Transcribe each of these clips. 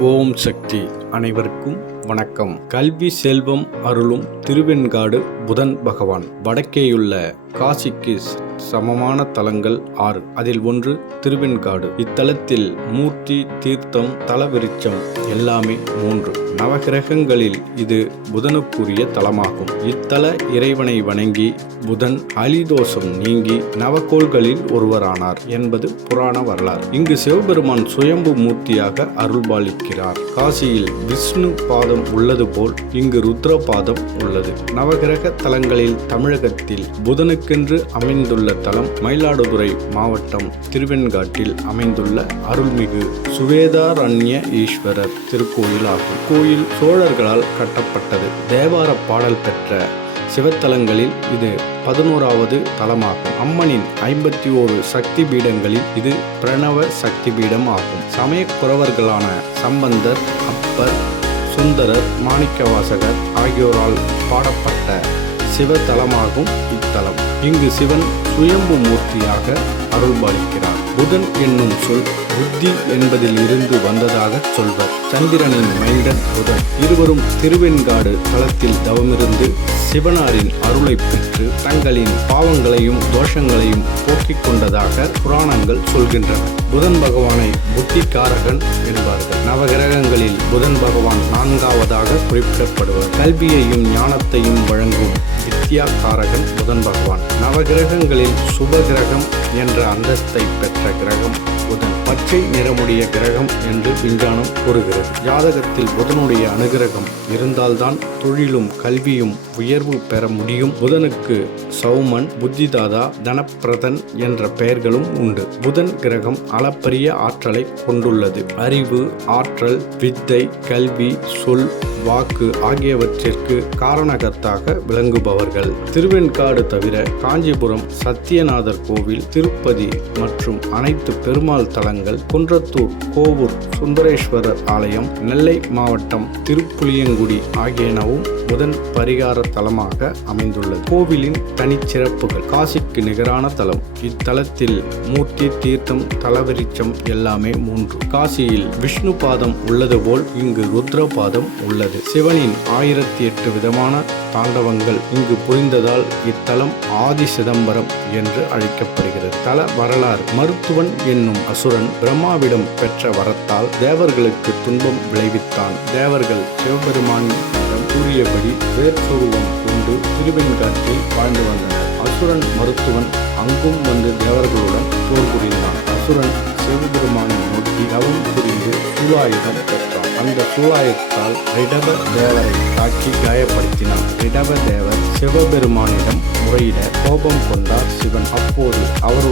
ஓம் சக்தி அனைவருக்கும் வணக்கம். கல்வி செல்வம் அருளும் திருவெண்காடு புதன் பகவான். வடக்கேயுள்ள காசிக்கு சமமான தலங்கள் ஆறு. அதில் ஒன்று திருவெண்காடு. இத்தலத்தில் மூர்த்தி தீர்த்தம் தலவிருச்சம் எல்லாமே மூன்று. நவகிரகங்களில் இது புதனுக்குரிய தலமாகும். இத்தல இறைவனை வணங்கி புதன் அலிதோஷம் நீங்கி நவகோள்களில் ஒருவரானார் என்பது புராண வரலாறு. இங்கு சிவபெருமான் சுயம்பு மூர்த்தியாக அருள்பாலிக்கிறார். காசியில் விஷ்ணு பாதம் உள்ளது போல் இங்கு ருத்ர பாதம் உள்ளது. நவகிரக தலங்களில் தமிழகத்தில் புதனுக்கென்று அமைந்துள்ள தலம் மயிலாடுதுறை மாவட்டம் திருவெண்காட்டில் அமைந்துள்ள அருள்மிகு சுவேதாரண்ய ஈஸ்வரர் திருக்கோயில் ஆகும் கோயில் சோழர்களால் கட்டப்பட்டது. தேவார பாடல் பெற்ற சிவத்தலங்களில் இது பதினோராவது தலமாகும். அம்மனின் ஐம்பத்தி ஓரு சக்தி பீடங்களில் இது பிரணவ சக்தி பீடம் ஆகும் சமயக் குறவர்களான சம்பந்தர் அப்பர் சுந்தரர் மாணிக்கவாசகர் ஆகியோரால் பாடப்பட்ட சிவத்தலமாகும் இத்தலம். இங்கு சிவன் சுயம்பு மூர்த்தியாக அருள்பாலிக்கிறார். புதன் என்னும் சொல் புத்தி என்பதில் இருந்து வந்ததாக சொல்வர். சந்திரனின் மைண்டன் புதன். இருவரும் திருவெண்காடு தளத்தில் தவமிருந்து சிவனாரின் அருளை பெற்று தங்களின் பாவங்களையும் தோஷங்களையும் போக்கிக் கொண்டதாக புராணங்கள் சொல்கின்றன. புதன் பகவானை புத்திகாரகன் என்பார்கள். நவகிரகங்களில் புதன் பகவான் நான்காவதாக குறிப்பிடப்படுவர். கல்வியையும் ஞானத்தையும் வழங்கும் வித்யா காரகன் புதன் பகவான். நவகிரகங்களில் சுபகிரகம் என்ற அந்தஸ்தை பெற்ற கிரகம். பச்சை நிறமுடைய கிரகம் என்று விஞ்ஞானம் கூறுகிறது. ஜாதகத்தில் புதனுடைய அனுகிரகம் இருந்தால்தான் தொழிலும் கல்வியும் உயர்வு பெற முடியும். புதனுக்கு சௌமன் புத்திதாதா தனப்பிரதன் என்ற பெயர்களும் உண்டு. புதன் கிரகம் அளப்பரிய ஆற்றலை கொண்டுள்ளது. அறிவு ஆற்றல் வித்தை கல்வி சொல் வாக்கு ஆகியவற்றிற்கு காரணகத்தாக விளங்குபவர்கள். திருவெண்காடு தவிர காஞ்சிபுரம் சத்தியநாதர் கோவில் திருப்பதி மற்றும் அனைத்து பெருமாள் தலங்கள் குன்றத்தூர் கோவூர் சுந்தரேஸ்வரர் ஆலயம் நெல்லை மாவட்டம் திருப்புளியங்குடி ஆகியனவும் முதன் பரிகார தலமாக அமைந்துள்ளது. கோவிலின் தனிச்சிறப்புகள். காசிக்கு நிகரான தலம். இத்தலத்தில் மூர்த்தி தீர்த்தம் தலவரிச்சம் எல்லாமே மூன்று. காசியில் விஷ்ணு பாதம் உள்ளது போல் இங்கு ருத்ர பாதம் உள்ளது. சிவனின் ஆயிரத்தி எட்டு விதமான தாண்டவங்கள் இங்கு புரிந்ததால் இத்தலம் ஆதி சிதம்பரம் என்று அழைக்கப்படுகிறது. தல வரலாறு. மருத்துவன் என்னும் அசுரன் பிரம்மாவிடம் பெற்ற வரத்தால் தேவர்களுக்கு துன்பம் விளைவித்தான். தேவர்கள் சிவபெருமானிடம் கூறியபடி வேர்ச்சொருவம் கொண்டு திருவெண்காட்டில் வாழ்ந்து வந்தனர். அசுரன் மருத்துவன் அங்கும் வந்து தேவர்களுடன் போர் புரிந்தான். அசுரன் சிவபெருமானை நோக்கி தவம் புரிந்து சூலாயுதம் பெற்றான். அந்த சூலாயுதத்தால் ரிடப தேவரை தாக்கி காயப்படுத்தினான். ரிடப தேவர் சிவபெருமானிடம் முறையிட கோபம் கொண்டார் சிவன். அப்போது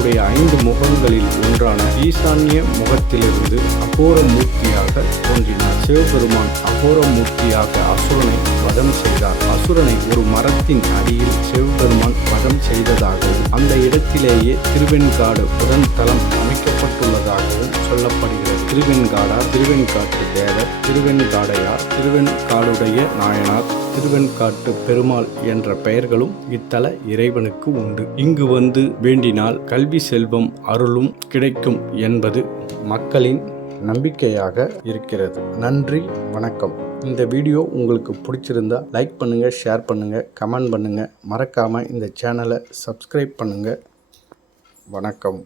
அவருடைய ஐந்து முகங்களில் ஒன்றான ஈசான்ய முகத்திலிருந்து அகோர மூர்த்தியாக தோன்றினார். சிவபெருமான் அகோர மூர்த்தியாக அசுரனை வதம் செய்தார். அசுரனை ஒரு மரத்தின் அடியில் சிவபெருமான் வதம் செய்ததாகவும் அந்த இடத்திலேயே திருவெண்காடு புதன் தலம் அமைக்கப்பட்டுள்ளதாகவும் சொல்லப்படுகிறது. திருவெண்காடா திருவெண்காட்டு தேவர் திருவெண்காடையார் திருவெண்காடுடைய நாயனார் திருவெண்காட்டு பெருமாள் என்ற பெயர்களும் இத்தல இறைவனுக்கு உண்டு. இங்கு வந்து வேண்டினால் கல்வி செல்வம் அருளும் கிடைக்கும் என்பது மக்களின் நம்பிக்கையாக இருக்கிறது. நன்றி வணக்கம். இந்த வீடியோ உங்களுக்கு பிடிச்சிருந்தா லைக் பண்ணுங்கள் ஷேர் பண்ணுங்கள் கமெண்ட் பண்ணுங்கள் மறக்காமல் இந்த சேனலை சப்ஸ்கிரைப் பண்ணுங்கள் வணக்கம்.